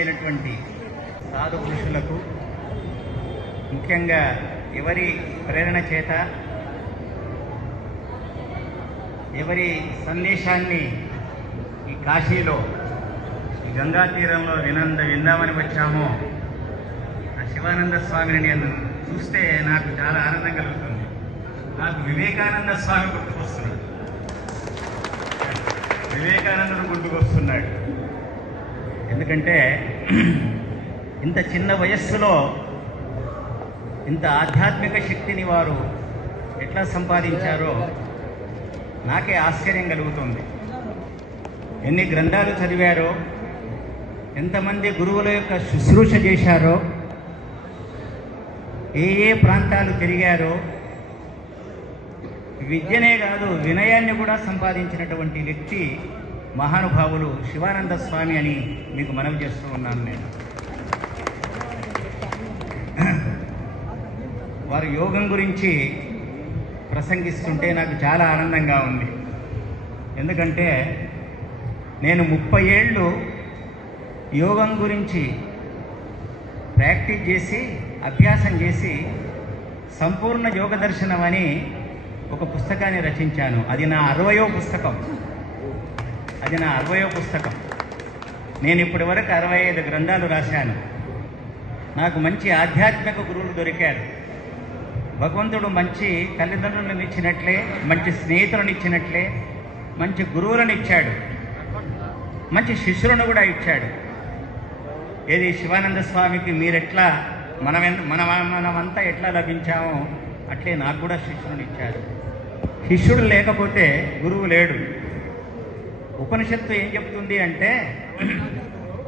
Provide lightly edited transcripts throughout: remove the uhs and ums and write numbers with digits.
పూజ్యులైనటువంటి సాధు పురుషులకు, ముఖ్యంగా ఎవరి ప్రేరణ చేత, ఎవరి సందేశాన్ని ఈ కాశీలో ఈ గంగా తీరంలో విందామని వచ్చామో ఆ శివానంద స్వామిని నేను చూస్తే నాకు చాలా ఆనందం కలుగుతుంది. నాకు వివేకానంద స్వామి గుర్తుకొస్తున్నాడు, వివేకానందుడు గుర్తుకొస్తున్నాడు. ఎందుకంటే ఇంత చిన్న వయస్సులో ఇంత ఆధ్యాత్మిక శక్తిని వారు ఎట్లా సంపాదించారో నాకే ఆశ్చర్యం కలుగుతుంది. ఎన్ని గ్రంథాలు చదివారో, ఎంతమంది గురువుల యొక్క శుశ్రూష చేశారో, ఏ ఏ ప్రాంతాలు తిరిగారో, విద్యనే కాదు వినయాన్ని కూడా సంపాదించినటువంటి వ్యక్తి మహానుభావులు శివానంద స్వామి అని మీకు మనవి చేస్తూ ఉన్నాను నేను. వారు యోగం గురించి ప్రసంగిస్తుంటే నాకు చాలా ఆనందంగా ఉంది. ఎందుకంటే నేను 30 ఏళ్ళు యోగం గురించి ప్రాక్టీస్ చేసి అభ్యాసం చేసి సంపూర్ణ యోగ దర్శనం అని ఒక పుస్తకాన్ని రచించాను. అది నా 60వ పుస్తకం. నేను ఇప్పటి వరకు 65 గ్రంథాలు రాశాను. నాకు మంచి ఆధ్యాత్మిక గురువులు దొరికారు. భగవంతుడు మంచి తల్లిదండ్రులను ఇచ్చినట్లే, మంచి స్నేహితులను ఇచ్చినట్లే, మంచి గురువులను ఇచ్చాడు, మంచి శిష్యులను కూడా ఇచ్చాడు. ఏది శివానంద స్వామికి మీరెట్లా మనమంతా ఎట్లా లభించామో అట్లే నాకు కూడా శిష్యులను ఇచ్చాడు. శిష్యుడు లేకపోతే గురువు లేడు. ఉపనిషత్తు ఏం చెప్తుంది అంటే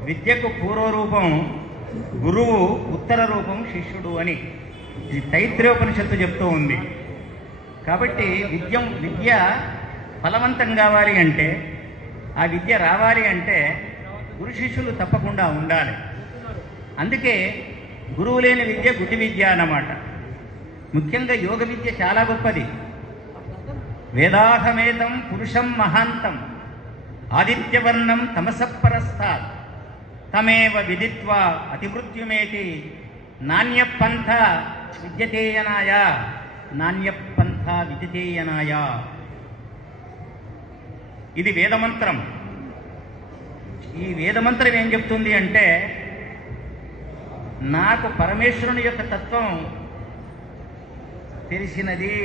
విద్యకు పూర్వరూపం గురువు, ఉత్తర రూపం శిష్యుడు అని. ఇది తైత్రేయోపనిషత్తు చెప్తూ ఉంది. కాబట్టి విద్య ఫలవంతం కావాలి అంటే, ఆ విద్య రావాలి అంటే గురు శిష్యులు తప్పకుండా ఉండాలి. అందుకే గురువు లేని విద్య గుడ్డి విద్య అన్నమాట. ముఖ్యంగా యోగ విద్య చాలా గొప్పది. వేదాహమేతం పురుషం మహాంతం ఆదిత్యవర్ణం తమసపరస్తాత్ తమేవ విదిత్వా అతిమృత్యుమేతి నాణ్యపంథ విదితేయనాయ. ఇది వేదమంత్రం. ఈ వేదమంత్రం ఏం చెప్తుంది అంటే, నాకు పరమేశ్వరుని యొక్క తత్వం తెలిసినది.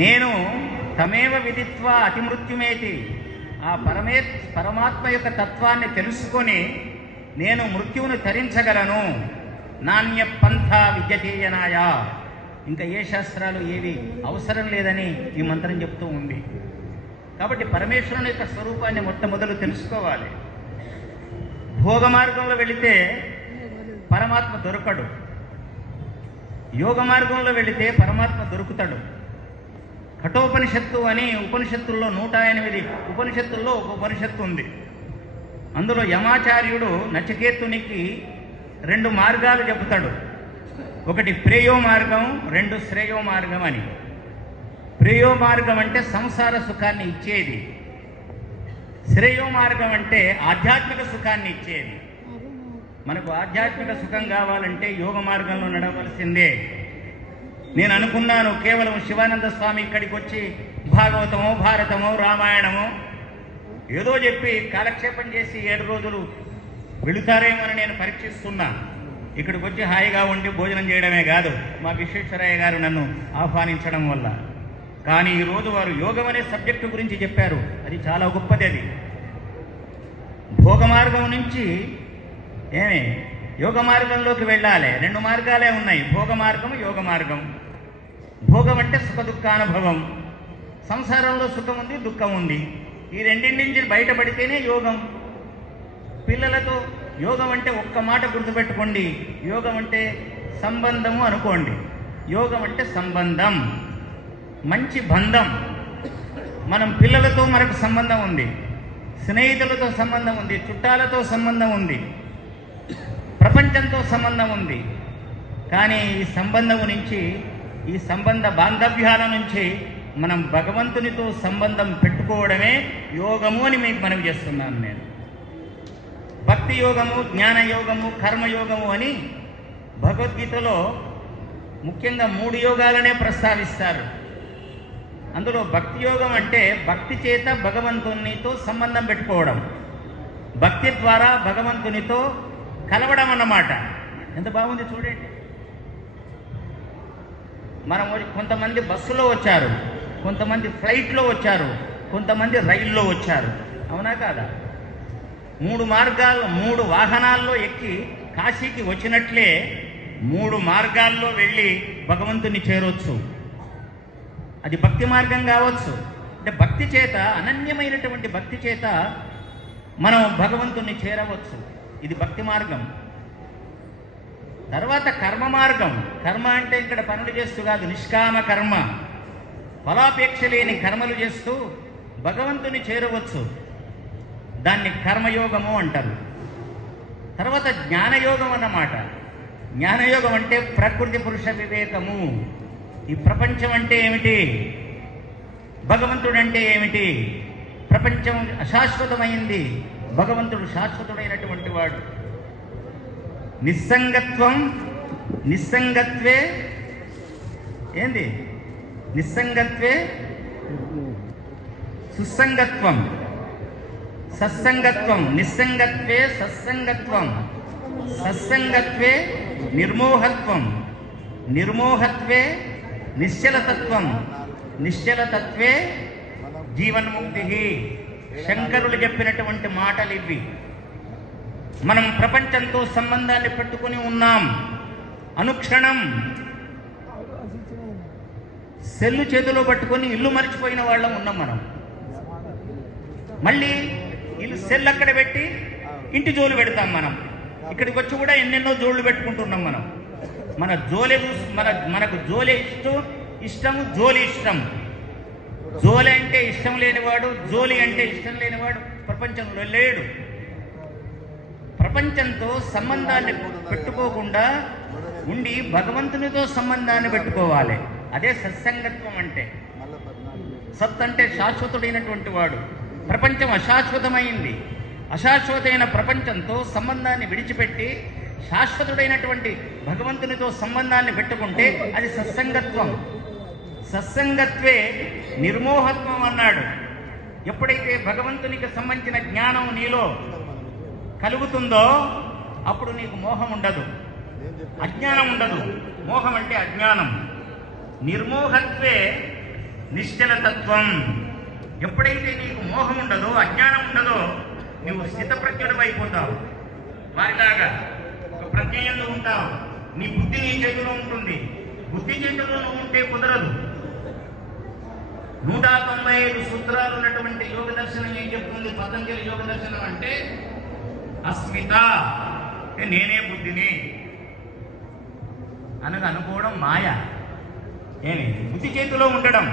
నేను తమేవ విదిత్వా అతిమృత్యుమేతి, ఆ పరమాత్మ యొక్క తత్వాన్ని తెలుసుకొని నేను మృత్యువును తరించగలను. నాణ్య పంథ విద్యతేయనాయ. ఇంకా ఏ శాస్త్రాలు ఏవి అవసరం లేదని ఈ మంత్రం చెప్తూ ఉంది. కాబట్టి పరమేశ్వరుని యొక్క స్వరూపాన్ని మొట్టమొదలు తెలుసుకోవాలి. భోగ మార్గంలో వెళితే పరమాత్మ దొరకడు, యోగ మార్గంలో వెళితే పరమాత్మ దొరుకుతాడు. కఠోపనిషత్తు అని ఉపనిషత్తుల్లో 108 ఉపనిషత్తుల్లో ఒక ఉపనిషత్తు ఉంది. అందులో యమాచార్యుడు నచికేతునికి 2 మార్గాలు చెబుతాడు. ఒకటి ప్రేయో మార్గం, 2 శ్రేయో మార్గం అని. ప్రేయో మార్గం అంటే సంసార సుఖాన్ని ఇచ్చేది, శ్రేయో మార్గం అంటే ఆధ్యాత్మిక సుఖాన్ని ఇచ్చేది. మనకు ఆధ్యాత్మిక సుఖం కావాలంటే యోగ మార్గంలో నడవలసిందే. నేను అనుకున్నాను కేవలం శివానంద స్వామి ఇక్కడికి వచ్చి భాగవతమో, భారతమో, రామాయణమో ఏదో చెప్పి కాలక్షేపం చేసి 7 రోజులు వెళుతారేమని నేను పరీక్షిస్తున్నా. ఇక్కడికి వచ్చి హాయిగా ఉండి భోజనం చేయడమే కాదు, మా విశ్వేశ్వరయ్య గారు నన్ను ఆహ్వానించడం వల్ల. కానీ ఈరోజు వారు యోగం అనే సబ్జెక్టు గురించి చెప్పారు. అది చాలా గొప్పది. అది భోగ మార్గం నుంచి యోగ మార్గంలోకి వెళ్ళాలి. 2 మార్గాలే ఉన్నాయి, భోగ మార్గం, యోగ మార్గం. భోగం అంటే సుఖ దుఃఖానుభవం. సంసారంలో సుఖం ఉంది, దుఃఖం ఉంది. ఈ రెండింటి నుంచి బయటపడితేనే యోగం. పిల్లలతో యోగం అంటే ఒక్క మాట గుర్తుపెట్టుకోండి, యోగం అంటే సంబంధము అనుకోండి. యోగం అంటే సంబంధం, మంచి బంధం. మనం పిల్లలతో మనకు సంబంధం ఉంది, స్నేహితులతో సంబంధం ఉంది, చుట్టాలతో సంబంధం ఉంది, ప్రపంచంతో సంబంధం ఉంది. కానీ ఈ సంబంధం నుంచి, ఈ సంబంధ బాంధవ్యాల నుంచి మనం భగవంతునితో సంబంధం పెట్టుకోవడమే యోగము అని మీకు మనవి చేస్తున్నాను నేను. భక్తి యోగము, జ్ఞానయోగము, కర్మయోగము అని భగవద్గీతలో ముఖ్యంగా 3 యోగాలనే ప్రస్తావిస్తారు. అందులో భక్తి యోగం అంటే భక్తి చేత భగవంతునితో సంబంధం పెట్టుకోవడం, భక్తి ద్వారా భగవంతునితో కలవడం అన్నమాట. ఎంత బాగుంది చూడండి. మనం కొంతమంది బస్సులో వచ్చారు, కొంతమంది ఫ్లైట్లో వచ్చారు, కొంతమంది రైల్లో వచ్చారు. అవునా కాదా? 3 వాహనాల్లో ఎక్కి కాశీకి వచ్చినట్లే 3 మార్గాల్లో వెళ్ళి భగవంతుని చేరవచ్చు. అది భక్తి మార్గం కావచ్చు. అంటే భక్తి చేత, అనన్యమైనటువంటి భక్తి చేత మనం భగవంతుని చేరవచ్చు. ఇది భక్తి మార్గం. తర్వాత కర్మ మార్గం. కర్మ అంటే ఇక్కడ పనులు చేస్తూ కాదు, నిష్కామ కర్మ, ఫలాపేక్ష లేని కర్మలు చేస్తూ భగవంతుని చేరవచ్చు. దాన్ని కర్మయోగము అంటారు. తర్వాత జ్ఞానయోగం అన్నమాట. జ్ఞానయోగం అంటే ప్రకృతి పురుష వివేకము. ఈ ప్రపంచం అంటే ఏమిటి, భగవంతుడు అంటే ఏమిటి, ప్రపంచం అశాశ్వతమైంది, భగవంతుడు శాశ్వతుడైనటువంటి వాడు. నిస్సంగత్వే ఏంది, నిస్సంగత్వే సుసంగత్వం, సత్సంగత్వం, నిస్సంగత్వే సత్సంగత్వం, సత్సంగత్వే నిర్మోహత్వం, నిర్మోహత్వే నిశ్చలతత్వం, నిశ్చలతత్వే జీవన్ముక్తి. శంకరులు చెప్పినటువంటి మాటలు ఇవి. మనం ప్రపంచంతో సంబంధాన్ని పెట్టుకుని ఉన్నాం. అనుక్షణం సెల్లు చేతిలో పట్టుకొని ఇల్లు మర్చిపోయిన వాళ్ళం ఉన్నాం మనం. మళ్ళీ ఇల్లు సెల్ అక్కడ పెట్టి ఇంటి జోలు పెడతాం మనం. ఇక్కడికి వచ్చి కూడా ఎన్నెన్నో జోళ్ళు పెట్టుకుంటున్నాం మనం. మన జోలే మనకు జోలే ఇష్టము, జోలి ఇష్టం. జోలి అంటే ఇష్టం లేనివాడు, జోలి అంటే ఇష్టం లేనివాడు ప్రపంచంలో లేడు. ప్రపంచంతో సంబంధాన్ని పెట్టుకోకుండా ఉండి భగవంతునితో సంబంధాన్ని పెట్టుకోవాలి. అదే సత్సంగత్వం అంటే. సత్ అంటే శాశ్వతుడైనటువంటి వాడు. ప్రపంచం అశాశ్వతమైంది. అశాశ్వతమైన ప్రపంచంతో సంబంధాన్ని విడిచిపెట్టి శాశ్వతుడైనటువంటి భగవంతునితో సంబంధాన్ని పెట్టుకుంటే అది సత్సంగత్వం. సత్సంగత్వే నిర్మోహత్వం అన్నాడు. ఎప్పుడైతే భగవంతునికి సంబంధించిన జ్ఞానం నీలో కలుగుతుందో అప్పుడు నీకు మోహం ఉండదు, అజ్ఞానం ఉండదు. మోహం అంటే అజ్ఞానం. నిర్మోహత్వే నిశ్చలతత్వం. ఎప్పుడైతే నీకు మోహం ఉండదో, అజ్ఞానం ఉండదో, నువ్వు స్థితప్రజ్ఞుడు అయిపోతావు. వారిలాగా ఒక ప్రజ్ఞయంలో ఉంటావు. నీ బుద్ధి నీ చేతిలో ఉంటుంది. బుద్ధి చేతిలో నువ్వు ఉంటే కుదరదు. 195 సూత్రాలు ఉన్నటువంటి యోగ దర్శనం ఏం చెప్తుంది? పతంజలి యోగ దర్శనం అంటే అస్మిత, నేనే బుద్ధిని అనుకోవడం మాయ. ఏమి? బుద్ధి చేతిలో ఉండడం,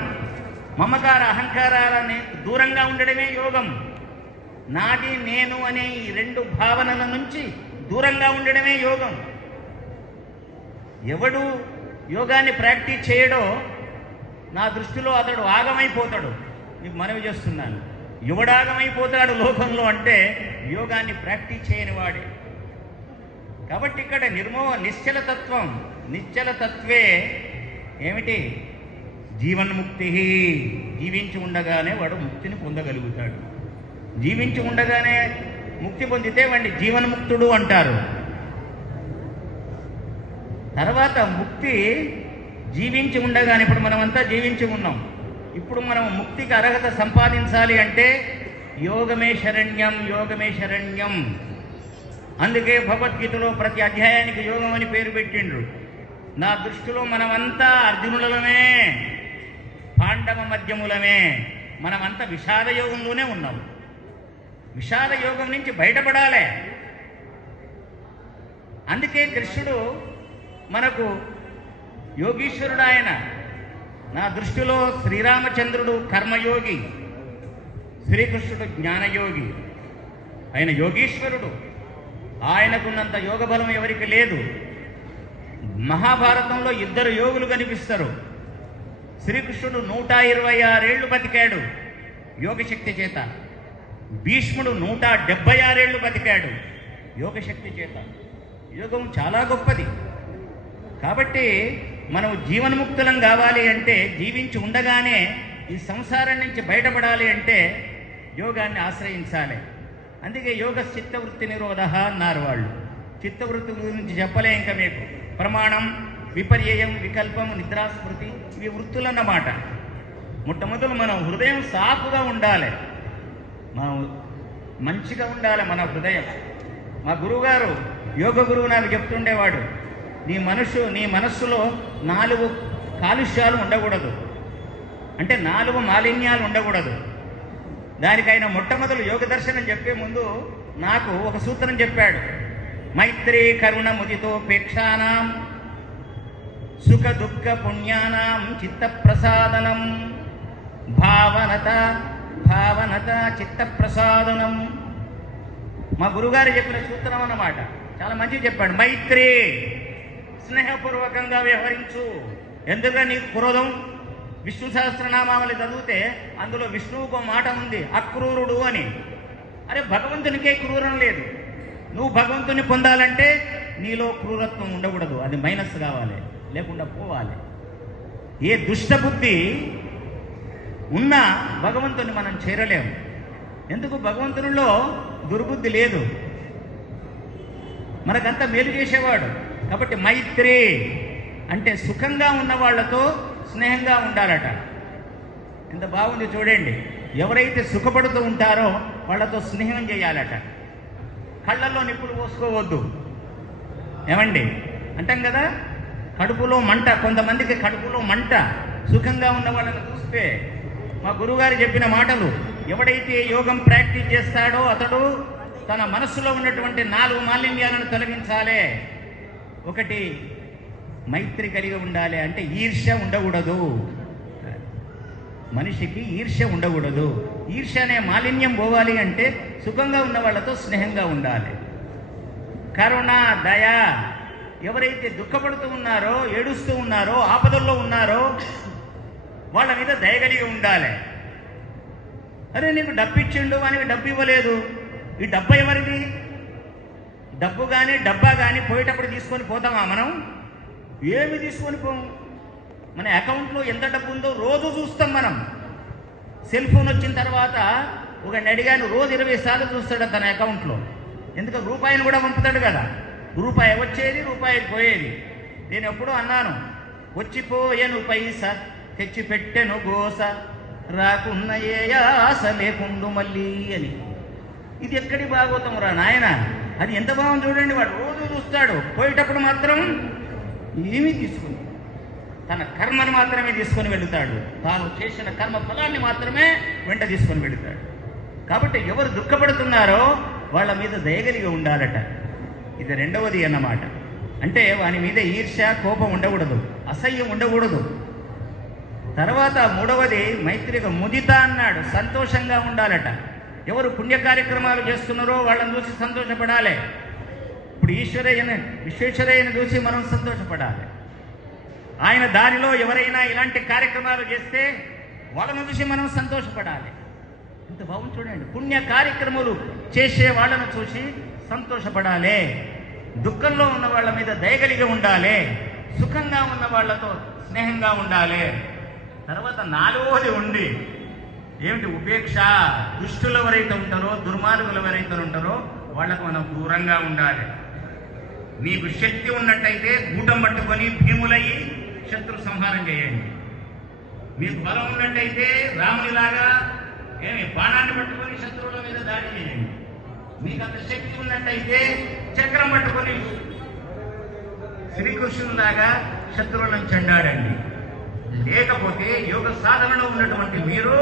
మమకార అహంకారాలని దూరంగా ఉండడమే యోగం. నాది నేను అనే ఈ 2 భావనల నుంచి దూరంగా ఉండడమే యోగం. ఎవడు యోగాన్ని ప్రాక్టీస్ చేయడో నా దృష్టిలో అతడు ఆగమైపోతాడు. మీకు మనవి చేస్తున్నాను. ఎవడాగమైపోతాడు లోకంలో అంటే యోగాన్ని ప్రాక్టీస్ చేయని వాడే. కాబట్టి ఇక్కడ నిశ్చలతత్వం. నిశ్చలతత్వే ఏమిటి? జీవన్ముక్తి. జీవించి ఉండగానే వాడు ముక్తిని పొందగలుగుతాడు. జీవించి ఉండగానే ముక్తి పొందితే వాడిని జీవన్ముక్తుడు అంటారు. తర్వాత ముక్తి జీవించి ఉండగానే, ఇప్పుడు మనమంతా జీవించి ఉన్నాం. ఇప్పుడు మనం ముక్తికి అర్హత సంపాదించాలి అంటే యోగమే శరణ్యం, యోగమే శరణ్యం. అందుకే భగవద్గీతలో ప్రతి అధ్యాయానికి యోగం అని పేరు పెట్టిండ్రు. నా దృష్టిలో మనమంతా అర్జునులమే, పాండవ మధ్యములమే. మనమంతా విషాద యోగంలోనే ఉన్నాం. విషాద యోగం నుంచి బయటపడాలి. అందుకే కృష్ణుడు మనకు యోగీశ్వరుడు. ఆయన నా దృష్టిలో శ్రీరామచంద్రుడు కర్మయోగి, శ్రీకృష్ణుడు జ్ఞానయోగి. ఆయన యోగీశ్వరుడు. ఆయనకున్నంత యోగ బలం ఎవరికి లేదు. మహాభారతంలో 2 యోగులు కనిపిస్తారు. శ్రీకృష్ణుడు 126 ఏళ్ళు బతికాడు యోగశక్తి చేత. భీష్ముడు 176 ఏళ్ళు బతికాడు యోగశక్తి చేత. యోగం చాలా గొప్పది. కాబట్టి మనం జీవన్ముక్తులం కావాలి అంటే, జీవించి ఉండగానే ఈ సంసారం నుంచి బయటపడాలి అంటే యోగాన్ని ఆశ్రయించాలి. అందుకే యోగ చిత్తవృత్తి నిరోధ అన్నారు వాళ్ళు. చిత్తవృత్తి గురించి చెప్పలే ఇంకా మీకు. ప్రమాణం, విపర్యయం, వికల్పం, నిద్రాస్మృతి, ఇవి వృత్తులన్నమాట. మొట్టమొదలు మనం హృదయం సాఫుగా ఉండాలి, మనం మంచిగా ఉండాలి మన హృదయం. మా గురువుగారు, యోగ గురువు నాకు చెప్తుండేవాడు, నీ మనస్సులో 4 కాలుష్యాలు ఉండకూడదు, అంటే 4 మాలిన్యాలు ఉండకూడదు. దానికైనా మొట్టమొదలు యోగ దర్శనం చెప్పే ముందు నాకు ఒక సూత్రం చెప్పాడు. మైత్రీ కరుణ ముదితోపేక్షానాం సుఖ దుఃఖ పుణ్యానాం చిత్త ప్రసాదనం భావనత చిత్త ప్రసాదనం. మా గురుగారు చెప్పిన సూత్రం అన్నమాట. చాలా మంచిగా చెప్పాడు. మైత్రి, స్నేహపూర్వకంగా వ్యవహరించు. ఎందుకంటే నీకు క్రోధం, విష్ణు సహస్రనామావళి చదివితే అందులో విష్ణువుకు మాట ఉంది, అక్రూరుడు అని. అరే, భగవంతునికే క్రూరం లేదు. నువ్వు భగవంతుని పొందాలంటే నీలో క్రూరత్వం ఉండకూడదు, అది మైనస్ కావాలి, లేకుండా పోవాలి. ఏ దుష్టబుద్ధి ఉన్నా భగవంతుని మనం చేరలేము. ఎందుకు? భగవంతునిలో దుర్బుద్ధి లేదు, మనకంతా మేలు చేసేవాడు. కాబట్టి మైత్రి అంటే సుఖంగా ఉన్న వాళ్ళతో స్నేహంగా ఉండాలట. ఎంత బాగుంది చూడండి. ఎవరైతే సుఖపడుతూ ఉంటారో వాళ్ళతో స్నేహం చేయాలట. కళ్ళల్లో నిప్పులు పోసుకోవద్దు. ఏమండి అంటాం కదా, కడుపులో మంట, కొంతమందికి కడుపులో మంట. సుఖంగా ఉన్న వాళ్ళని చూస్తే మా గురువుగారు చెప్పిన మాటలు, ఎవడైతే యోగం ప్రాక్టీస్ చేస్తాడో అతడు తన మనస్సులో ఉన్నటువంటి 4 మాలిన్యాలను తొలగించాలి. ఒకటి, మైత్రి కలిగి ఉండాలి, అంటే ఈర్ష్య ఉండకూడదు. మనిషికి ఈర్ష్య ఉండకూడదు. ఈర్ష్య అనే మాలిన్యం పోవాలి అంటే సుఖంగా ఉన్న వాళ్ళతో స్నేహంగా ఉండాలి. కరుణ, దయ, ఎవరైతే దుఃఖపడుతూ ఉన్నారో, ఏడుస్తూ ఉన్నారో, ఆపదల్లో ఉన్నారో వాళ్ళ మీద దయ కలిగి ఉండాలి. అరే, నీకు డబ్బు ఇచ్చిండు, వానికి డబ్బు ఇవ్వలేదు, ఈ డబ్బా ఎవరిది? డబ్బు కానీ డబ్బా కానీ పోయేటప్పుడు తీసుకొని పోతామా మనం? ఏమి తీసుకొని పోము. మన అకౌంట్లో ఎంత డబ్బు ఉందో రోజు చూస్తాం మనం. సెల్ ఫోన్ వచ్చిన తర్వాత ఒకడిని అడిగాను, రోజు 20 సార్లు చూస్తాడు తన అకౌంట్లో. ఎందుకంటే రూపాయిని కూడా పంపుతాడు కదా. రూపాయి వచ్చేది, రూపాయి పోయేది. నేను ఎప్పుడూ అన్నాను, వచ్చిపోయేను పైసా, తెచ్చి పెట్టెను గోస, రాకున్న ఏ ఆశ లేకుండు మళ్ళీ అని. ఇది ఎక్కడి భాగవతం రా నాయన. అది ఎంత బాగుంది చూడండి. వాడు రోజు చూస్తాడు, పోయేటప్పుడు మాత్రం ఏమీ తీసుకుని, తన కర్మను మాత్రమే తీసుకొని వెళుతాడు. తాను చేసిన కర్మ ఫలాన్ని మాత్రమే వెంట తీసుకొని వెళుతాడు. కాబట్టి ఎవరు దుఃఖపడుతున్నారో వాళ్ళ మీద దయగలిగి ఉండాలట. ఇది రెండవది అన్నమాట. అంటే వాని మీద ఈర్ష్య, కోపం ఉండకూడదు, అసహ్యం ఉండకూడదు. తర్వాత మూడవది మైత్రిగా ముదిత అన్నాడు, సంతోషంగా ఉండాలట. ఎవరు పుణ్య కార్యక్రమాలు చేస్తున్నారో వాళ్ళని చూసి సంతోషపడాలి. ఇప్పుడు విశ్వేశ్వరయ్యను చూసి మనం సంతోషపడాలి. ఆయన దారిలో ఎవరైనా ఇలాంటి కార్యక్రమాలు చేస్తే వాళ్ళను చూసి మనం సంతోషపడాలి. ఇంత బాగుంది చూడండి. పుణ్య కార్యక్రమాలు చేసే వాళ్ళను చూసి సంతోషపడాలి. దుఃఖంలో ఉన్న వాళ్ళ మీద దయగలిగి ఉండాలి. సుఖంగా ఉన్న వాళ్ళతో స్నేహంగా ఉండాలి. తర్వాత 4వది ఉంది, ఏమిటి? ఉపేక్ష. దుష్టులు ఎవరైతే ఉంటారో, దుర్మార్గులు ఎవరైతే ఉంటారో వాళ్ళకు మనం దూరంగా ఉండాలి. మీకు శక్తి ఉన్నట్టయితే గూటం పట్టుకొని భీములయ్యి శత్రు సంహారం చేయండి. మీకు బలం ఉన్నట్టయితే రామునిలాగా బాణాన్ని పట్టుకొని శత్రువుల మీద దాడి చేయండి. మీకు అంత శక్తి ఉన్నట్టయితే చక్రం పట్టుకొని శ్రీకృష్ణులాగా శత్రువులను చెండాడండి. లేకపోతే యోగ సాధనలో ఉన్నటువంటి మీరు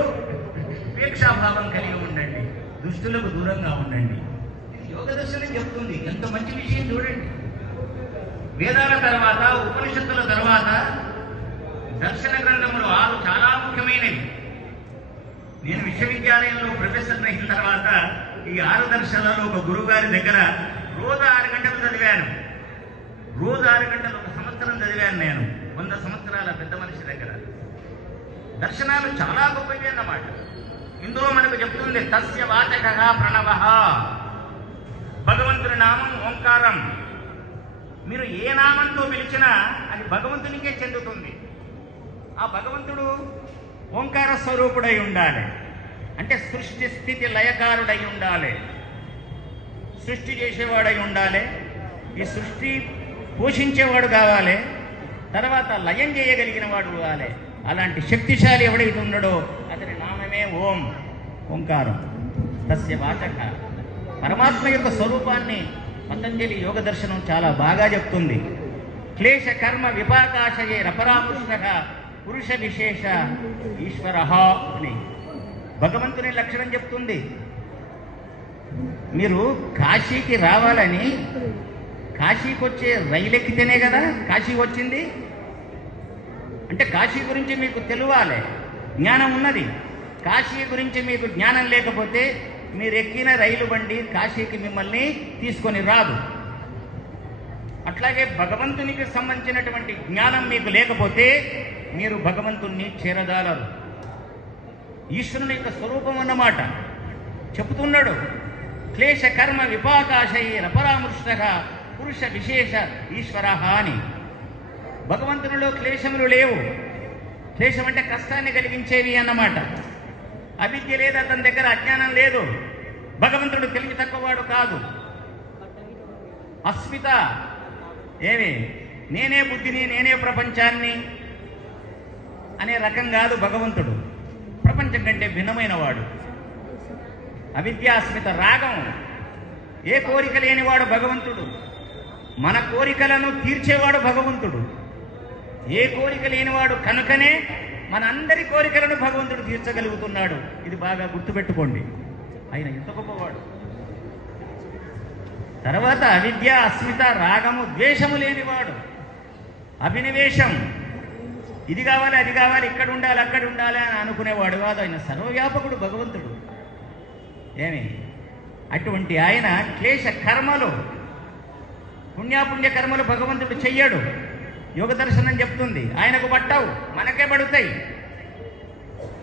ఉపేక్షాభావం కలిగి ఉండండి, దుష్టులకు దూరంగా ఉండండి. యోగ దర్శనం చెప్తుంది. ఎంత మంచి విషయం చూడండి. వేదాల తర్వాత, ఉపనిషత్తుల తర్వాత దర్శన గ్రంథములు 6 చాలా ముఖ్యమైనవి. నేను విశ్వవిద్యాలయంలో ప్రొఫెసర్ అయిన తర్వాత ఈ 6 దర్శనాలు ఒక గురువుగారి దగ్గర రోజు 6 గంటలు చదివాను. రోజు 6 గంటలు, 1 సంవత్సరం చదివాను నేను. 100 సంవత్సరాల పెద్ద మనిషి దగ్గర. దర్శనాలు చాలా గొప్పవి అన్నమాట. ఇందులో మనకు చెప్తుంది తస్య వాచకః ప్రణవః. భగవంతుని నామం ఓంకారం. మీరు ఏ నామంతో పిలిచినా అది భగవంతునికే చెందుతుంది. ఆ భగవంతుడు ఓంకార స్వరూపుడై ఉండాలి. అంటే సృష్టి స్థితి లయకారుడై ఉండాలి, సృష్టి చేసేవాడై ఉండాలి, ఈ సృష్టి పోషించేవాడు కావాలి, తర్వాత లయం చేయగలిగిన వాడు కావాలి. అలాంటి శక్తిశాలి ఎవడైతే ఉన్నాడో అతని నామమే ఓంకారం. తస్య వాచక. పరమాత్మ యొక్క స్వరూపాన్ని పతంజలి యోగ దర్శనం చాలా బాగా చెప్తుంది. క్లేశ కర్మ విపాకాశయే రపరామృష్ణ పురుష విశేష ఈశ్వర అని భగవంతుని లక్షణం చెప్తుంది. మీరు కాశీకి రావాలని కాశీకి వచ్చే రైలు ఎక్కితేనే కదా కాశీ వచ్చింది. అంటే కాశీ గురించి మీకు తెలియాలి, జ్ఞానం ఉన్నది. కాశీ గురించి మీకు జ్ఞానం లేకపోతే మీరు ఎక్కిన రైలు బండి కాశీకి మిమ్మల్ని తీసుకొని రాదు. అట్లాగే భగవంతునికి సంబంధించినటువంటి జ్ఞానం మీకు లేకపోతే మీరు భగవంతుణ్ణి చేరదాలరు. ఈశ్వరుని యొక్క స్వరూపం అన్నమాట చెబుతున్నాడు. క్లేశ కర్మ విపాకాశయే రపరామృష్టగా పురుష విశేష ఈశ్వర అని. భగవంతునిలో క్లేశములు లేవు. క్లేశం అంటే కష్టాన్ని కలిగించేవి అన్నమాట. అవిద్య లేదు అతని దగ్గర, అజ్ఞానం లేదు. భగవంతుడు తెలివి తక్కువవాడు కాదు. అస్మిత ఏమి నేనే బుద్ధిని నేనే ప్రపంచాన్ని అనే రకం కాదు భగవంతుడు. ప్రపంచం కంటే భిన్నమైన వాడు. అవిద్యాస్మిత రాగం, ఏ కోరిక లేనివాడు భగవంతుడు. మన కోరికలను తీర్చేవాడు భగవంతుడు. ఏ కోరిక లేనివాడు కనుకనే మన అందరి కోరికలను భగవంతుడు తీర్చగలుగుతున్నాడు. ఇది బాగా గుర్తుపెట్టుకోండి. ఆయన ఎంత గొప్పవాడు. తర్వాత అవిద్య అస్మిత రాగము ద్వేషము లేనివాడు. అభినివేశం, ఇది కావాలి అది కావాలి, ఇక్కడ ఉండాలి అక్కడ ఉండాలి అని అనుకునేవాడు కాదు. ఆయన సర్వవ్యాపకుడు భగవంతుడు. ఏమి అటువంటి ఆయన క్లేశ కర్మలు పుణ్యాపుణ్య కర్మలు భగవంతుడు చెయ్యడు. యోగ దర్శనం చెప్తుంది ఆయనకు పట్టవు, మనకే పడుతాయి.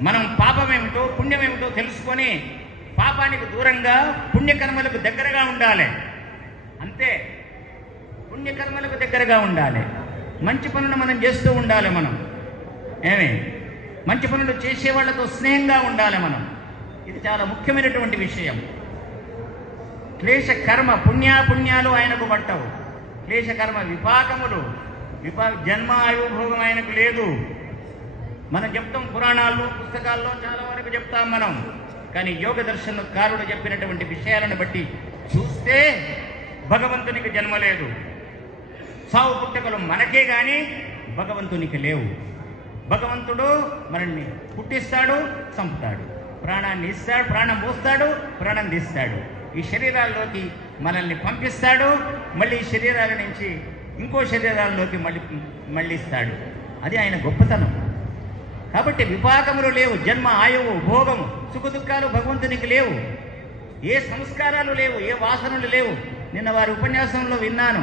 మనం పాపమేమిటో పుణ్యమేమిటో తెలుసుకొని పాపానికి దూరంగా పుణ్యకర్మలకు దగ్గరగా ఉండాలి. అంతే, పుణ్యకర్మలకు దగ్గరగా ఉండాలి. మంచి పనులు మనం చేస్తూ ఉండాలి. మనం మంచి పనులు చేసే వాళ్ళతో స్నేహంగా ఉండాలి మనం. ఇది చాలా ముఖ్యమైనటువంటి విషయం. క్లేశ కర్మ పుణ్యాపుణ్యాలు ఆయనకు పట్టవు. క్లేశ కర్మ విపాకములు జన్మ ఆయుభోగం ఆయనకు లేదు. మనం చెప్తాం పురాణాల్లో పుస్తకాల్లో చాలా వరకు చెప్తాం మనం. కానీ యోగ దర్శనకారుడు చెప్పినటువంటి విషయాలను బట్టి చూస్తే భగవంతునికి జన్మ లేదు. సావు పుట్టకలు మనకే కానీ భగవంతునికి లేవు. భగవంతుడు మనల్ని పుట్టిస్తాడు, చంపుతాడు, ప్రాణాన్ని ఇస్తాడు, ప్రాణం పోస్తాడు, ప్రాణం తీస్తాడు. ఈ శరీరాల్లోకి మనల్ని పంపిస్తాడు, మళ్ళీ ఈ శరీరాల నుంచి ఇంకో శరీరాల్లోకి మళ్ళిస్తాడు. అది ఆయన గొప్పతనం. కాబట్టి విపాకములు లేవు. జన్మ ఆయువు భోగము సుఖదుఖాలు భగవంతునికి లేవు. ఏ సంస్కారాలు లేవు, ఏ వాసనలు లేవు. నిన్న వారి ఉపన్యాసంలో విన్నాను.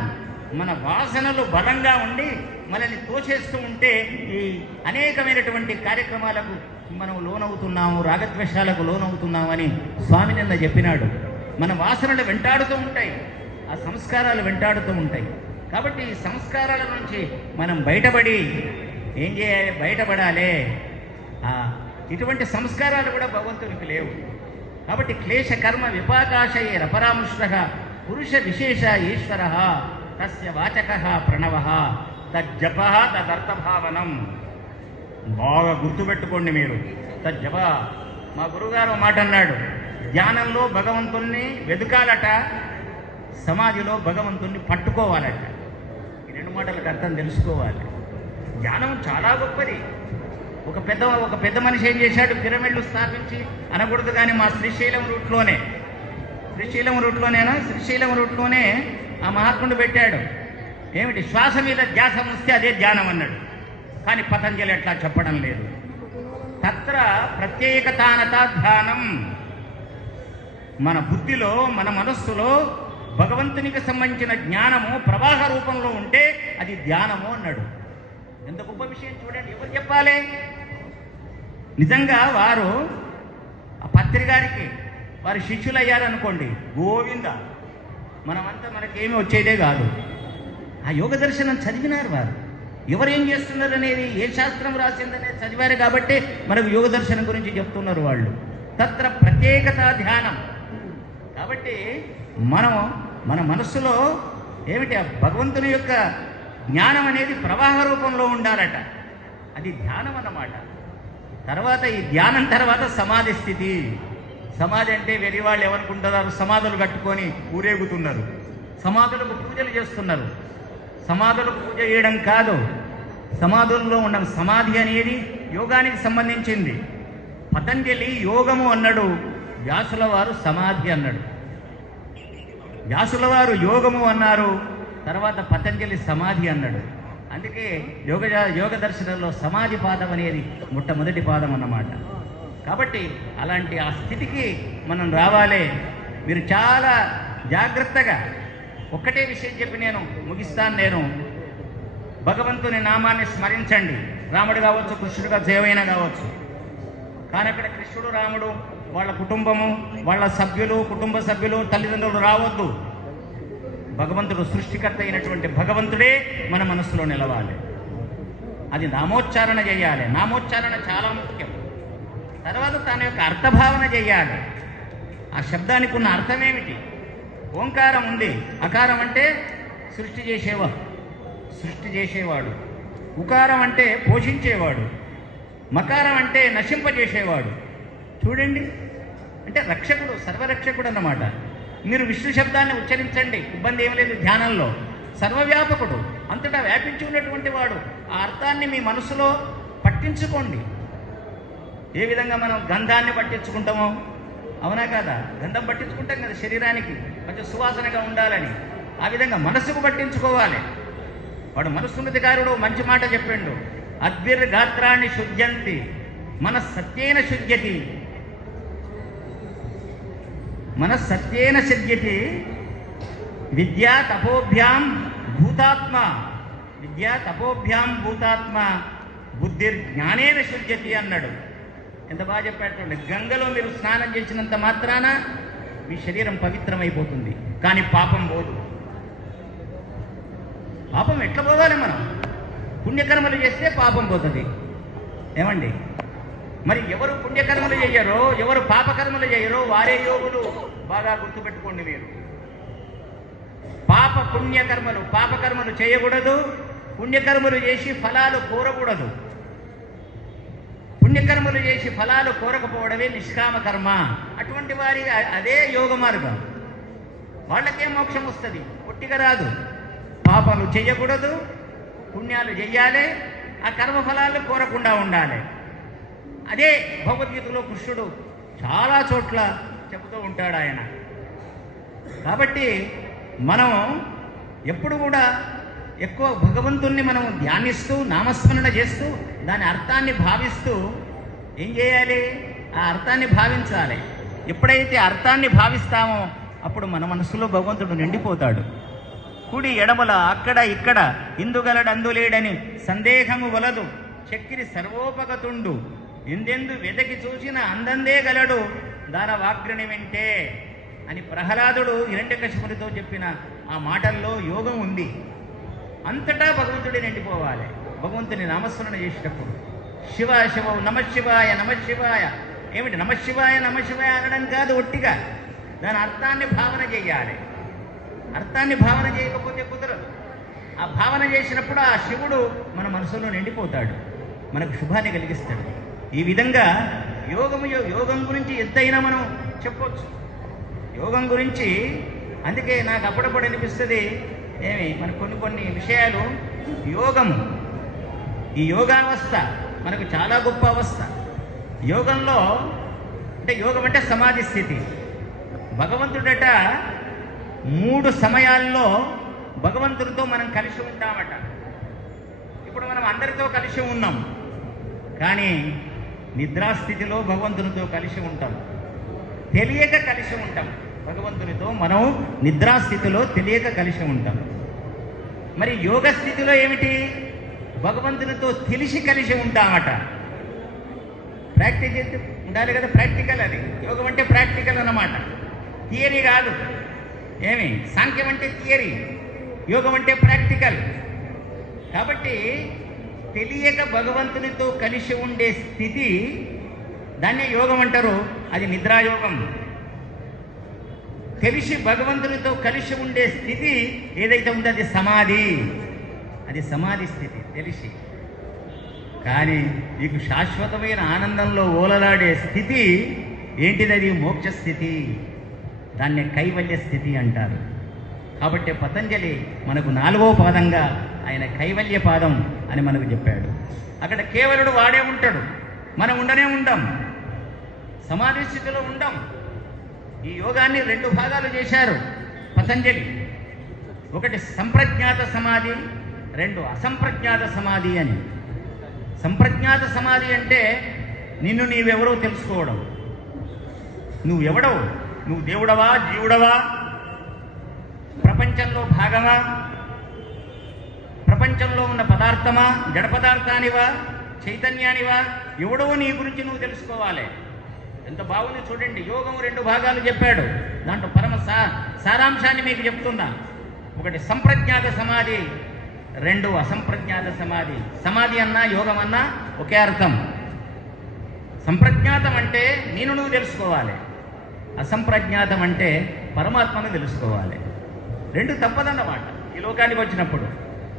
మన వాసనలు బలంగా ఉండి మనల్ని తోచేస్తూ ఉంటే ఈ అనేకమైనటువంటి కార్యక్రమాలకు మనం లోనవుతున్నాము, రాగద్వేషాలకు లోనవుతున్నామని స్వామి నిన్న చెప్పినాడు. మన వాసనలు వెంటాడుతూ ఉంటాయి, ఆ సంస్కారాలు వెంటాడుతూ ఉంటాయి. కాబట్టి ఈ సంస్కారాల నుంచి మనం బయటపడి ఏం చేయాలి? బయటపడాలి. ఇటువంటి సంస్కారాలు కూడా భగవంతునికి లేవు. కాబట్టి క్లేశ కర్మ విపాకాశయే రపరామృష్ట పురుష విశేష ఈశ్వర తస్య వాచక ప్రణవ తజ్జప తదర్థభావనం. బాగా గుర్తుపెట్టుకోండి మీరు. తజ్జప. మా గురుగారు మాట అన్నాడు, ధ్యానంలో భగవంతుణ్ణి వెతకాలట, సమాధిలో భగవంతుణ్ణి పట్టుకోవాలట. ఈ రెండు మాటలకు అర్థం తెలుసుకోవాలి. ధ్యానం చాలా గొప్పది. ఒక పెద్ద మనిషి ఏం చేశాడు? పిరమిడ్లు స్థాపించి అనకూడదు కానీ మా శ్రీశైలం రూట్లోనే ఆ మహాత్ముడు పెట్టాడు. ఏమిటి? శ్వాస మీద ధ్యాస వస్తే అదే ధ్యానం అన్నాడు. కానీ పతంజలి అట్లా చెప్పడం లేదు. తత్ర ప్రత్యేకతానత ధ్యానం. మన బుద్ధిలో మన మనస్సులో భగవంతునికి సంబంధించిన జ్ఞానము ప్రవాహ రూపంలో ఉంటే అది ధ్యానము అన్నాడు. ఎంత గొప్ప విషయం చూడండి. ఎవరు చెప్పాలి? నిజంగా వారు ఆ పత్రి గారికి వారి శిష్యులు అయ్యారనుకోండి, గోవింద మనమంతా మనకేమీ వచ్చేదే కాదు. ఆ యోగ దర్శనం చదివినారు వారు. ఎవరు ఏం చేస్తున్నారు అనేది, ఏ శాస్త్రం రాసిందనేది చదివారు కాబట్టి మనకు యోగ దర్శనం గురించి చెప్తున్నారు వాళ్ళు. తత్ర ప్రత్యేకత ధ్యానం. కాబట్టి మన మనస్సులో ఏమిటి, ఆ భగవంతుని యొక్క జ్ఞానం అనేది ప్రవాహ రూపంలో ఉండాలట. అది ధ్యానం అన్నమాట. తర్వాత ఈ ధ్యానం తర్వాత సమాధి స్థితి. సమాధి అంటే వెరీ వాళ్ళు ఏమనుకుంటున్నారు, సమాధులు కట్టుకొని ఊరేగుతున్నారు, సమాధులకు పూజలు చేస్తున్నారు. సమాధులకు పూజ చేయడం కాదు, సమాధుల్లో ఉన్న సమాధి అనేది యోగానికి సంబంధించింది. పతంజలి యోగము అన్నాడు, వ్యాసుల వారు సమాధి అన్నాడు. వ్యాసుల వారు యోగము అన్నారు, తర్వాత పతంజలి సమాధి అన్నాడు. అందుకే యోగ దర్శనంలో సమాధి పాదం అనేది మొట్టమొదటి పాదం అన్నమాట. కాబట్టి అలాంటి ఆ స్థితికి మనం రావాలి. మీరు చాలా జాగ్రత్తగా ఒక్కటే విషయం చెప్పి నేను ముగిస్తాను. నేను భగవంతుని నామాన్ని స్మరించండి. రాముడు కావచ్చు, కృష్ణుడు కావచ్చు, ఏవైనా కావచ్చు. కానీ అక్కడ కృష్ణుడు, రాముడు, వాళ్ళ కుటుంబము, వాళ్ళ సభ్యులు, కుటుంబ సభ్యులు, తల్లిదండ్రులు రావద్దు. భగవంతుడు సృష్టికర్త అయినటువంటి భగవంతుడే మన మనస్సులో నిలవాలి. అది నామోచ్చారణ చేయాలి. నామోచ్చారణ చాలా ముఖ్యం. తర్వాత తన యొక్క అర్థభావన చేయాలి. ఆ శబ్దానికి ఉన్న అర్థం ఏమిటి? ఓంకారం ఉంది. అకారం అంటే సృష్టి చేసేవాడు. ఉకారం అంటే పోషించేవాడు. మకారం అంటే నశింపజేసేవాడు. చూడండి, అంటే రక్షకుడు, సర్వరక్షకుడు అన్నమాట. మీరు విష్ణు శబ్దాన్ని ఉచ్చరించండి, ఇబ్బంది ఏం లేదు. ధ్యానంలో సర్వవ్యాపకుడు, అంతటా వ్యాపించి ఉన్నటువంటి వాడు. ఆ అర్థాన్ని మీ మనసులో పట్టించుకోండి. ఏ విధంగా మనం గంధాన్ని పట్టించుకుంటామో, అవునా కాదా? గంధం పట్టించుకుంటాం కదా శరీరానికి, కొంచెం సువాసనగా ఉండాలని. ఆ విధంగా మనస్సుకు పట్టించుకోవాలి. వాడు మనస్సున్నతికారుడు మంచి మాట చెప్పిండు. అద్భిర్గాత్రాన్ని శుద్ధ్యంతి మనస్సత్యేన శుద్ధ్యతి. మనస్సత్యేన శుద్ధ్యతి విద్యా తపోభ్యాం భూతాత్మ బుద్ధిర్జ్ఞానేన శుద్ధ్యతి అన్నాడు. ఎంత బాగా చెప్పాడు. గంగలో మీరు స్నానం చేసినంత మాత్రాన మీ శరీరం పవిత్రమైపోతుంది, కానీ పాపం పోదు. పాపం ఎట్లా పోవాలి? మనం పుణ్యకర్మలు చేస్తే పాపం పోతుంది. ఏమండి, మరి ఎవరు పుణ్యకర్మలు చేయరో, ఎవరు పాపకర్మలు చేయరో వారే యోగులు. బాగా గుర్తుపెట్టుకోండి మీరు. పాపకర్మలు చేయకూడదు. పుణ్యకర్మలు చేసి ఫలాలు కోరకూడదు. పుణ్యకర్మలు చేసి ఫలాలు కోరకపోవడమే నిష్కామ కర్మ. అటువంటి వారి అదే యోగ మార్గం. వాళ్ళకే మోక్షం వస్తుంది, ఒట్టిగా రాదు. పాపాలు చేయకూడదు, పుణ్యాలు చెయ్యాలి, ఆ కర్మఫలాలు కోరకుండా ఉండాలి. అదే భగవద్గీతలో కృష్ణుడు చాలా చోట్ల చెబుతూ ఉంటాడు ఆయన. కాబట్టి మనం ఎప్పుడు కూడా ఎక్కువ భగవంతుణ్ణి మనం ధ్యానిస్తూ, నామస్మరణ చేస్తూ, దాని అర్థాన్ని భావిస్తూ ఏం చేయాలి? ఆ అర్థాన్ని భావించాలి. ఎప్పుడైతే అర్థాన్ని భావిస్తామో అప్పుడు మన మనసులో భగవంతుడు నిండిపోతాడు. కుడి ఎడమల అక్కడ ఇక్కడ ఇందుగలడు అందులేడని సందేహము వలదు. చక్కిరి సర్వోపగతుండు ఎందెందు వెదకి చూసిన అందందే గలడు దాన వాగ్రని వెంటే అని ప్రహ్లాదుడు హిరణ్యకశిపునితో చెప్పిన ఆ మాటల్లో యోగం ఉంది. అంతటా భగవంతుడి నిండిపోవాలి. భగవంతుని నామస్మరణ చేసేటప్పుడు శివ నమశివాయ ఏమిటి? నమశివాయ అనడం కాదు, ఒట్టిగా దాని అర్థాన్ని భావన చేయాలి. అర్థాన్ని భావన చేయకపోతే కుదరదు. ఆ భావన చేసినప్పుడు ఆ శివుడు మన మనసులో నిండిపోతాడు, మనకు శుభాన్ని కలిగిస్తాడు. ఈ విధంగా యోగం గురించి ఎంతైనా మనం చెప్పొచ్చు. యోగం గురించి అందుకే నాకు అప్పుడప్పుడు అనిపిస్తుంది, మనకు కొన్ని విషయాలు యోగము, ఈ యోగావస్థ మనకు చాలా గొప్ప అవస్థ. యోగంలో యోగం అంటే సమాధి స్థితి. భగవంతుడట 3 సమయాల్లో భగవంతుడితో మనం కలిసి ఉంటామట. ఇప్పుడు మనం అందరితో కలిసి ఉన్నాం, కానీ నిద్రాస్థితిలో భగవంతునితో కలిసి ఉంటాం, తెలియక కలిసి ఉంటాం. భగవంతునితో మనం నిద్రాస్థితిలో తెలియక కలిసి ఉంటాం. మరి యోగ స్థితిలో ఏమిటి? భగవంతునితో తెలిసి కలిసి ఉంటామట. ప్రాక్టీస్ చేస్తే ఉండాలి కదా, ప్రాక్టికల్. అది యోగం అంటే ప్రాక్టికల్ అన్నమాట, థియరీ కాదు. ఏమి సాంఖ్యం అంటే థియరీ, యోగం అంటే ప్రాక్టికల్. కాబట్టి తెలియక భగవంతునితో కలిసి ఉండే స్థితి దాన్నే యోగం అంటారు. అది నిద్రాయోగం. తెలిసి భగవంతునితో కలిసి ఉండే స్థితి ఏదైతే ఉందో అది సమాధి. అది సమాధి స్థితి తెలిసి. కానీ నీకు శాశ్వతమైన ఆనందంలో ఓలలాడే స్థితి ఏంటిది? అది మోక్ష స్థితి. దాన్ని కైవల్య స్థితి అంటారు. కాబట్టి పతంజలి మనకు 4వ పాదంగా ఆయన కైవల్య పాదం అని మనకు చెప్పాడు. అక్కడ కేవలుడు వాడే ఉంటాడు, మనం ఉండనే ఉండం, సమాధి స్థితిలో ఉండం. ఈ యోగాన్ని 2 భాగాలు చేశారు పతంజలి. ఒకటి సంప్రజ్ఞాత సమాధి, 2 అసంప్రజ్ఞాత సమాధి అని. సంప్రజ్ఞాత సమాధి అంటే నిన్ను నీవెవరో తెలుసుకోవడం. నువ్వెవడవు? నువ్వు దేవుడవా, జీవుడవా, ప్రపంచంలో భాగమా, ప్రపంచంలో ఉన్న పదార్థమా, జడ పదార్థానివా, చైతన్యానివా, ఎవడో నీ గురించి నువ్వు తెలుసుకోవాలి. ఎంత బాగుంది చూడండి. యోగం 2 భాగాలు చెప్పాడు. దాంట్లో పరమ సారాంశాన్ని మీకు చెప్తున్నా. ఒకటి సంప్రజ్ఞాత సమాధి, 2 అసంప్రజ్ఞాత సమాధి. సమాధి అన్నా యోగం అన్నా ఒకే అర్థం. సంప్రజ్ఞాతం అంటే నేను నువ్వు తెలుసుకోవాలి, అసంప్రజ్ఞాతం అంటే పరమాత్మను తెలుసుకోవాలి. 2 తప్పదన్నమాట. ఈ లోకానికి వచ్చినప్పుడు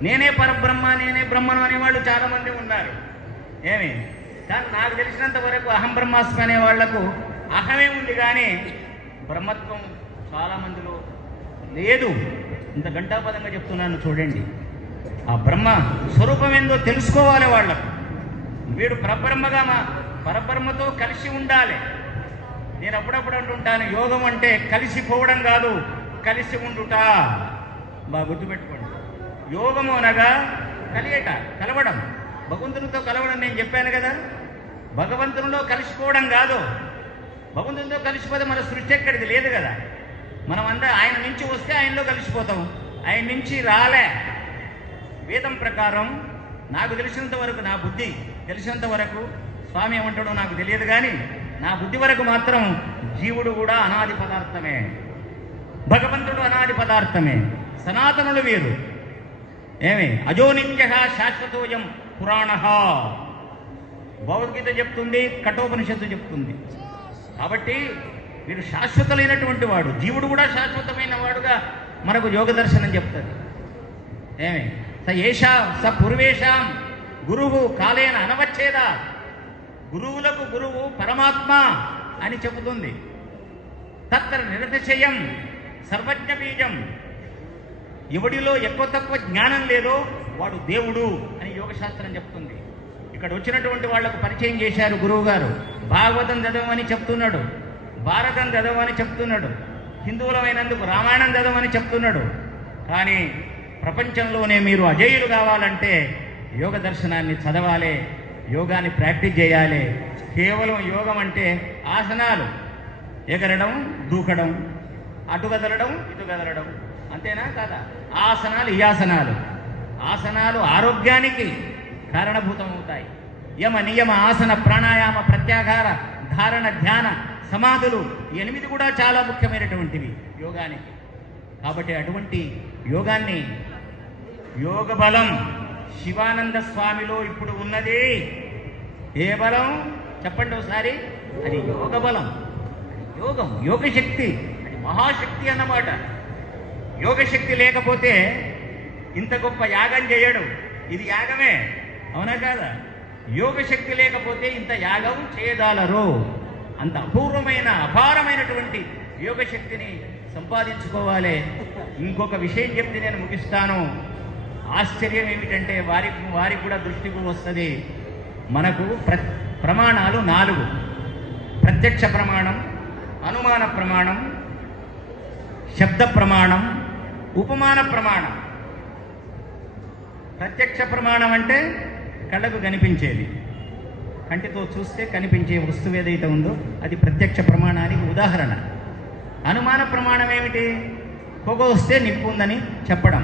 నేనే పరబ్రహ్మ, నేనే బ్రహ్మను అనేవాళ్ళు చాలామంది ఉన్నారు. ఏమి కానీ నాకు తెలిసినంత వరకు అహం బ్రహ్మాస్మి అనే వాళ్లకు అహమే ఉంది, కానీ బ్రహ్మత్వం చాలామందిలో లేదు. ఇంత ఘంటాపదంగా చెప్తున్నాను చూడండి. ఆ బ్రహ్మ స్వరూపం ఏందో తెలుసుకోవాలి వాళ్ళకు. వీడు పరబ్రహ్మతో కలిసి ఉండాలి. నేను అప్పుడప్పుడు అంటుంటాను, యోగం అంటే కలిసిపోవడం కాదు, కలిసి ఉండుట. బాగా గుర్తుపెట్టుకోండి. యోగము అనగా కలియట, కలవడం, భగవంతునితో కలవడం. నేను చెప్పాను కదా, భగవంతునిలో కలిసిపోవడం కాదు. భగవంతునితో కలిసిపోతే మన సృష్టి ఎక్కడిది లేదు కదా. మనం ఆయన నుంచి వస్తే ఆయనలో కలిసిపోతాం, ఆయన నుంచి రాలే. వేదం ప్రకారం నాకు తెలిసినంత వరకు, నా బుద్ధి తెలిసినంత వరకు, స్వామి ఏమంటాడో నాకు తెలియదు, కానీ నా బుద్ధి వరకు మాత్రం జీవుడు కూడా అనాది పదార్థమే, భగవంతుడు అనాది పదార్థమే. సనాతనులు వీరు. ఏమి అజోనిత్య శాశ్వతోయం పురాణ భగవద్గీత చెప్తుంది, కఠోపనిషత్తు చెప్తుంది. కాబట్టి వీడు శాశ్వతమైనటువంటి వాడు. జీవుడు కూడా శాశ్వతమైన వాడుగా మనకు యోగ దర్శనం చెప్తుంది. ఏమి స పూర్వేషాం గురువు కాలేన అనవచ్చేద. గురువులకు గురువు పరమాత్మ అని చెబుతుంది. తత్ర నిరతిశయం సర్వజ్ఞ బీజం. ఎవడిలో ఎక్కువ తక్కువ జ్ఞానం లేదో వాడు దేవుడు అని యోగశాస్త్రం చెప్తుంది. ఇక్కడ వచ్చినటువంటి వాళ్లకు పరిచయం చేశారు గురువు గారు. భాగవతం చదవమని చెప్తున్నాడు, భారతం చదవమని చెప్తున్నాడు, హిందువులమైనందుకు రామాయణం చదవమని చెప్తున్నాడు. కానీ ప్రపంచంలోనే మీరు అజేయులు కావాలంటే యోగ దర్శనాన్ని చదవాలి, యోగాన్ని ప్రాక్టీస్ చేయాలి. కేవలం యోగం అంటే ఆసనాలు, ఎగరడం, దూకడం, అటు కదలడం, ఇటు కదలడం, అంతేనా కాదా? ఆసనాలు, ఈ ఆసనాలు ఆరోగ్యానికి కారణభూతం అవుతాయి. యమ నియమ ఆసన ప్రాణాయామ ప్రత్యాహార ధారణ ధ్యాన సమాధులు 8 కూడా చాలా ముఖ్యమైనటువంటివి యోగానికి. కాబట్టి అటువంటి యోగాన్ని, యోగ బలం శివానంద స్వామిలో ఇప్పుడు ఉన్నది. ఏ బలం చెప్పండి ఒకసారి? అది యోగ బలం. యోగం, యోగశక్తి, అది మహాశక్తి అన్నమాట. యోగశక్తి లేకపోతే ఇంత గొప్ప యాగం చేయడు. ఇది యాగమే, అవునా కాదా? యోగశక్తి లేకపోతే ఇంత యాగం చేయదాలరు. అంత అపూర్వమైన అపారమైనటువంటి యోగశక్తిని సంపాదించుకోవాలి. ఇంకొక విషయం చెప్తే నేను ముగిస్తాను. ఆశ్చర్యం ఏమిటంటే వారికి కూడా దృష్టికి వస్తుంది. మనకు ప్రమాణాలు 4: ప్రత్యక్ష ప్రమాణం, అనుమాన ప్రమాణం, శబ్ద ప్రమాణం, ఉపమాన ప్రమాణం. ప్రత్యక్ష ప్రమాణం అంటే కళ్ళకు కనిపించేది, కంటితో చూస్తే కనిపించే వస్తువు ఏదైతే ఉందో అది ప్రత్యక్ష ప్రమాణానికి ఉదాహరణ. అనుమాన ప్రమాణం ఏమిటి? పొగ వస్తే నిప్పు ఉందని చెప్పడం,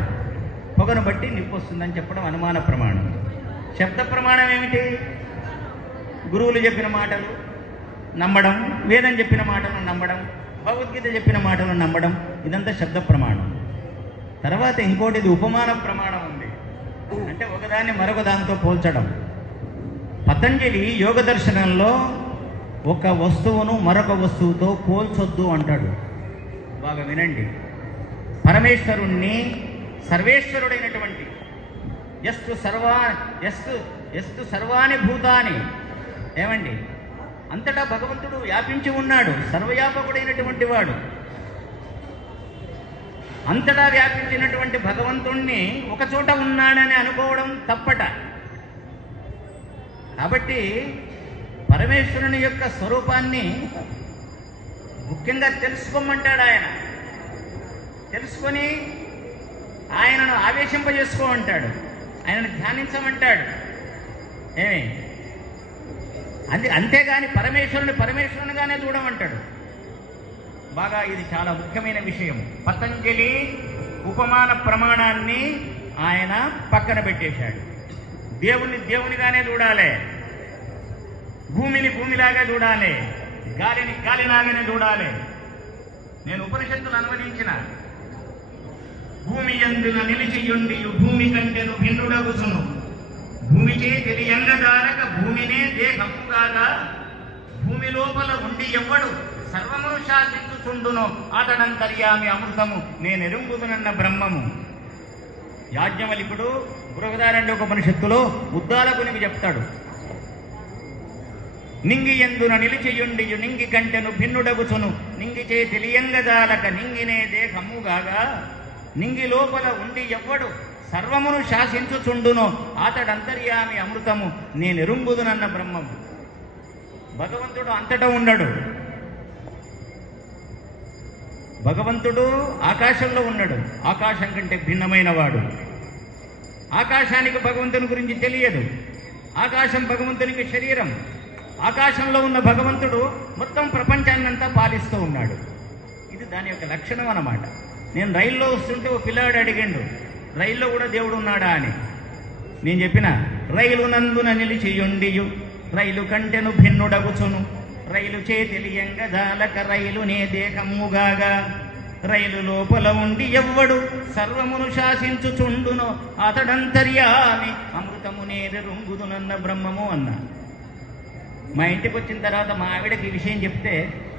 పొగను బట్టి నిప్పు వస్తుందని చెప్పడం అనుమాన ప్రమాణం. శబ్ద ప్రమాణం ఏమిటి? గురువులు చెప్పిన మాటలు నమ్మడం, వేదం చెప్పిన మాటలు నమ్మడం, భగవద్గీత చెప్పిన మాటలను నమ్మడం, ఇదంతా శబ్ద ప్రమాణం. తర్వాత ఇంకోటిది ఉపమాన ప్రమాణం ఉంది, అంటే ఒకదాన్ని మరొక దాంతో పోల్చడం. పతంజలి యోగ దర్శనంలో ఒక వస్తువును మరొక వస్తువుతో పోల్చొద్దు అంటాడు. బాగా వినండి. పరమేశ్వరుణ్ణి సర్వేశ్వరుడైనటువంటి యస్తు సర్వాణి భూతాని, ఏమండి, అంతటా భగవంతుడు వ్యాపించి ఉన్నాడు, సర్వవ్యాపకుడైనటువంటి వాడు. అంతటా వ్యాపించినటువంటి భగవంతుణ్ణి ఒకచోట ఉన్నాడని అనుకోవడం తప్పట. కాబట్టి పరమేశ్వరుని యొక్క స్వరూపాన్ని ముఖ్యంగా తెలుసుకోమంటాడు ఆయన. తెలుసుకొని ఆయనను ఆవేశింపజేసుకోమంటాడు, ఆయనను ధ్యానించమంటాడు. అంతేగాని పరమేశ్వరునిగానే చూడమంటాడు. బాగా ఇది చాలా ముఖ్యమైన విషయం. పతంజలి ఉపమాన ప్రమాణాన్ని ఆయన పక్కన పెట్టేశాడు. దేవుణ్ణి దేవునిగానే చూడాలి, భూమిని భూమిలాగా చూడాలి, గాలిని గాలిలాగానే చూడాలి. నేను ఉపనిషత్తులు అనువదించిన భూమి యందున నిలిచియుండి భూమి కంటెను భిన్నుడగుచును, భూమిచే తెలియంగదారక భూమినే దేహముగాగా, భూమి లోపల ఉండి ఎవ్వడు సర్వమును శాసించుచుండునో అతడంతర్యామి అమృతము నేనెరుంగుదునన్న బ్రహ్మము. యాజ్ఞవల్కుడు బృహదారణ్యోపనిషత్తులో ఉద్దాలకునికి చెప్తాడు, నింగి యందున నిలిచియుండి నింగి కంటెను భిన్నుడగుచును, నింగిచే తెలియంగదాలక నింగినే దేహముగాగా, నింగి లోపల ఉండి ఎవ్వడు సర్వమును శాసించుచుండునో అతడంతర్యామి అమృతము నేనెరుంగుదునన్న బ్రహ్మము. భగవంతుడు అంతటా ఉన్నాడు. భగవంతుడు ఆకాశంలో ఉన్నాడు, ఆకాశం కంటే భిన్నమైన వాడు. ఆకాశానికి భగవంతుని గురించి తెలియదు, ఆకాశం భగవంతునికి శరీరం. ఆకాశంలో ఉన్న భగవంతుడు మొత్తం ప్రపంచాన్నంతా పాలిస్తూ ఉన్నాడు. ఇది దాని యొక్క లక్షణం అన్నమాట. నేను రైల్లో వస్తుంటే ఓ పిల్లాడు అడిగిండు, రైల్లో కూడా దేవుడు ఉన్నాడా అని. నేను చెప్పిన, రైలు నందున నిలిచియుండియు రైలు కంటెను భిన్నుడగుచును, రైలు చే తెలియంగదాలక రైలునే దేహముగాగా, రైలు లోపల ఉండి ఎవ్వడు సర్వమును శాసించుచుండునో అతడంతర్యామి అమృతము నేనెరుంగుదునన్న బ్రహ్మము అన్నా. మా ఇంటికి వచ్చిన తర్వాత మా ఆవిడకి ఈ విషయం చెప్తే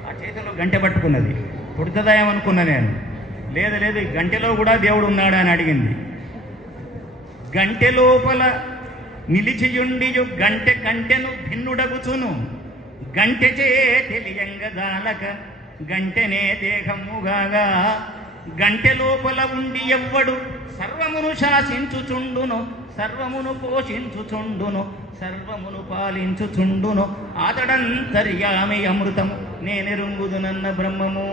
ఆ చేతిలో గంటె పట్టుకున్నది. పుడుతుందాయమనుకున్నా నేను. లేదు గంటెలో కూడా దేవుడు ఉన్నాడా అని అడిగింది. గంటె లోపల నిలిచియుండియు గంటె కంటెను భిన్నుడగుచును, గంటెచే తెలియంగదాలక గంటెనే దేహముగాగా, గంటె లోపల ఉండి ఎవ్వడు సర్వమును శాసించుచుండును, సర్వమును పోషించుచుండును, సర్వమును పాలించుచుండును అతడంతర్యామి అమృతము నేనెరుంగుదునన్న బ్రహ్మము.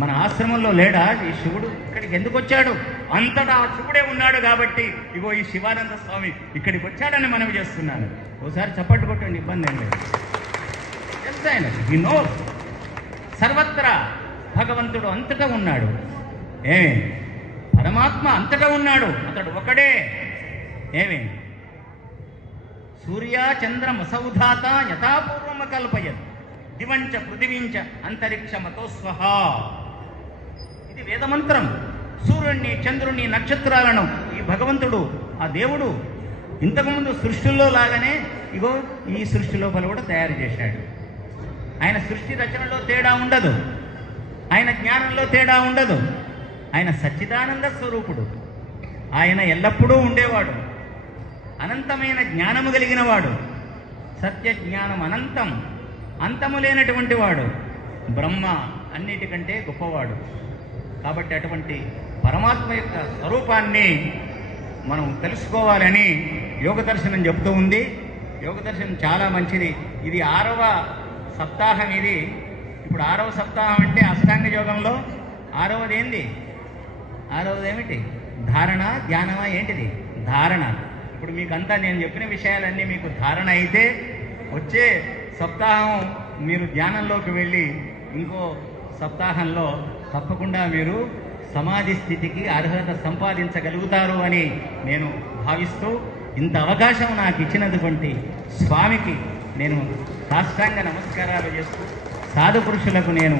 మన ఆశ్రమంలో లేడా ఈ శివుడు? ఇక్కడికి ఎందుకు వచ్చాడు? అంతటా ఆ శివుడే ఉన్నాడు కాబట్టి ఇగో ఈ శివానంద స్వామి ఇక్కడికి వచ్చాడని మనవి చేస్తున్నాను. ఓసారి చప్పట్లు కొట్టండి, ఇబ్బంది ఏం లేదు. తెలుసు ఆయన, ఈ నో సర్వత్రా భగవంతుడు అంతటా ఉన్నాడు. పరమాత్మ అంతటా ఉన్నాడు, అతడు ఒకడే. సూర్య చంద్రమసౌధాత యథాపూర్వమ కల్పయత్ దివంచ పృథివీంచ అంతరిక్షమతో స్వహ. ఇది వేదమంత్రం. సూర్యుడిని, చంద్రుణ్ణి, నక్షత్రాలను ఈ భగవంతుడు, ఆ దేవుడు ఇంతకుముందు సృష్టిలో లాగానే ఇగో ఈ సృష్టి లోపల కూడా తయారు చేశాడు. ఆయన సృష్టి రచనలో తేడా ఉండదు, ఆయన జ్ఞానంలో తేడా ఉండదు. ఆయన సచ్చిదానంద స్వరూపుడు. ఆయన ఎల్లప్పుడూ ఉండేవాడు, అనంతమైన జ్ఞానము కలిగిన వాడు. సత్య జ్ఞానం అనంతం, అంతము లేనటువంటి వాడు. బ్రహ్మ అన్నిటికంటే గొప్పవాడు. కాబట్టి అటువంటి పరమాత్మ యొక్క స్వరూపాన్ని మనం తెలుసుకోవాలని యోగ దర్శనం చెప్తూ ఉంది. యోగ దర్శనం చాలా మంచిది. ఇది 6వ సప్తాహం. ఇది ఇప్పుడు 6వ సప్తాహం అంటే అష్టాంగ యోగంలో 6వది ఏంది? 6వది ఏమిటి? ధారణ, ధ్యానమా? ఏంటిది? ధారణ. ఇప్పుడు మీకంతా నేను చెప్పిన విషయాలన్నీ మీకు ధారణ అయితే వచ్చే సప్తాహం మీరు ధ్యానంలోకి వెళ్ళి ఇంకో సప్తాహంలో తప్పకుండా మీరు సమాధి స్థితికి అర్హత సంపాదించగలుగుతారు అని నేను భావిస్తూ, ఇంత అవకాశం నాకు ఇచ్చినటువంటి స్వామికి నేను సాష్టాంగ నమస్కారాలు చేస్తూ సాధు పురుషులకు నేను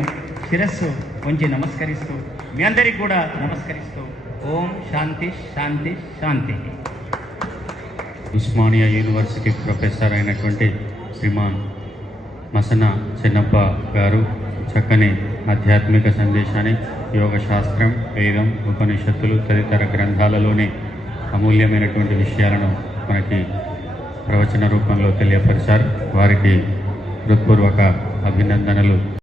శిరస్సు వంచి నమస్కరిస్తూ మీ అందరికీ కూడా నమస్కరిస్తూ ఓం శాంతి శాంతి శాంతి. ఉస్మానియా యూనివర్సిటీ ప్రొఫెసర్ అయినటువంటి శ్రీమాన్ మసన చెన్నప్ప గారు చక్కని ఆధ్యాత్మిక సందేశాన్ని యోగ శాస్త్రం, వేదం, ఉపనిషత్తులు తదితర గ్రంథాలలోని అమూల్యమైనటువంటి విషయాలను మనకి ప్రవచన రూపంలో తెలియపరిచారు. వారికి హృత్పూర్వక అభినందనలు.